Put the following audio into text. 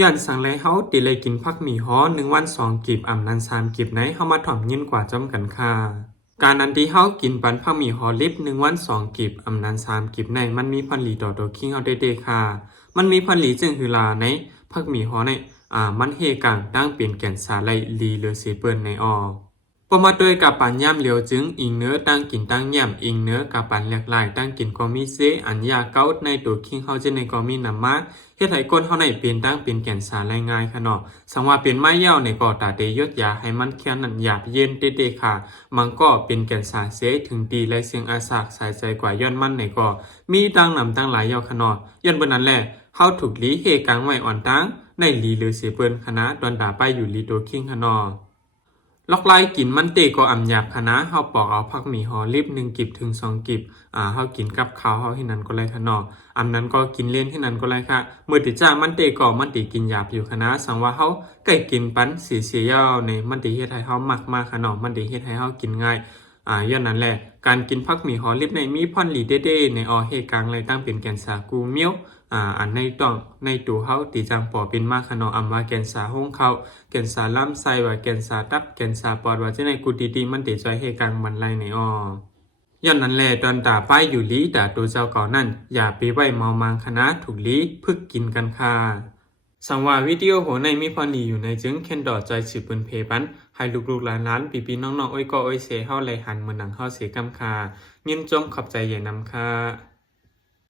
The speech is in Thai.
ย้อนสั่งเลยเฮาติเลยกินผักหมี่ฮ้อ1วัน2กีบอ่ำนั้น3กีบไหนเฮามาถ่อมยินกว่าจ้อมกันค่ะการอันที่เฮากินปันผักหมี่ฮ้อลิบ1วัน2กีบอ่ำนั้น3กีบในมันมีผลดีต่อตัวคิงเฮาได้ๆค่ะมันมีผลดีจึงคือลาในผักหมี่ฮ้อในมันเฮกางตั้งเป็นแก่นสาไลลีเหลือเสเปิ้นในออปมาโดยกับปันย่ำเหลียวจึงอิงเนื้อตั้งกินตั้งย่ำอิงเนื้อกับปันแหลกหลายตั้งกินก็มีเซอันยาเก้าในตัวคิงเฮาจะในก็มีนำมาเฮ็ดให้ก้นเฮาในเป็นตั้งเป็นแก่นสารง่ายค่ะเนาะสังว่าเป็นไม้ยาวในก็ตาเตยดยาให้มันเคียนนั่นหยาบเย็นเตๆค่ะมันก็เป็นแก่นสารเสถึงดีและเสียงอาสากสายใจกว่าย้อนมันในก็มีตั้งนำตั้งหลายยาวค่ะเนาะย้อนเบิ่นนั้นแหละเฮาถูกลีเฮกังไว้อ่อนตั้งในลีหรือเสเปิ้นคณะดอนดาไปอยู่ลีตัวคิงค่ะเนาะลอกไล่กินมันเตก็อำหยาบคณะเฮาปอกเอาผักหมี่ห่อลิบ1กิบถึง2กิบเฮากินกับข้าวเฮาที่นั้นก็เลยค่ะเนาะอำนั้นก็กินเล่นที่นั้นก็เลยค่ะมื้อที่จ้ามันเตก็มันติกินหยาบอยู่คณะสังว่าเฮาใกล้กินปันสีเสียยาวในมันติเฮ็ดให้เฮามักมากค่ะเนาะมันติเฮ็ดให้เฮากินง่ายย้อนนั้นแหละการกินผักหมี่ห่อลิบในมีพรหลีเด้ๆในออเฮกลางเลยตั้งเป็นแกนสากูเมียวอันในต้องในตัวเฮาตีจังปอเป็นมากขนออำว่าแกนสาห้องเขาแกนสาลำไส้ว่าแกนสาตับแกนสาปอดว่าจะในกูดีๆมันติจอยให้กลางมันไล่ในอ้อย้อนนั้นแลตอนตาป้ายอยู่ลีด่าตัวเจ้าเก่านั่นอย่าไปไว้เมามังคณะถูกลีพึกกินกันค่ะสังว่าวิดีโอโหในมีพอดีอยู่ในจึงเคนดอจอยสืบปืนเพปันให้ลูกๆหลานๆปีๆน้องๆอ้อยก็อ้อยเสเฮาไหลหันเหมือนหนังเฮาเสกำคาเงินจมขอบใจใหญ่นำค่ะ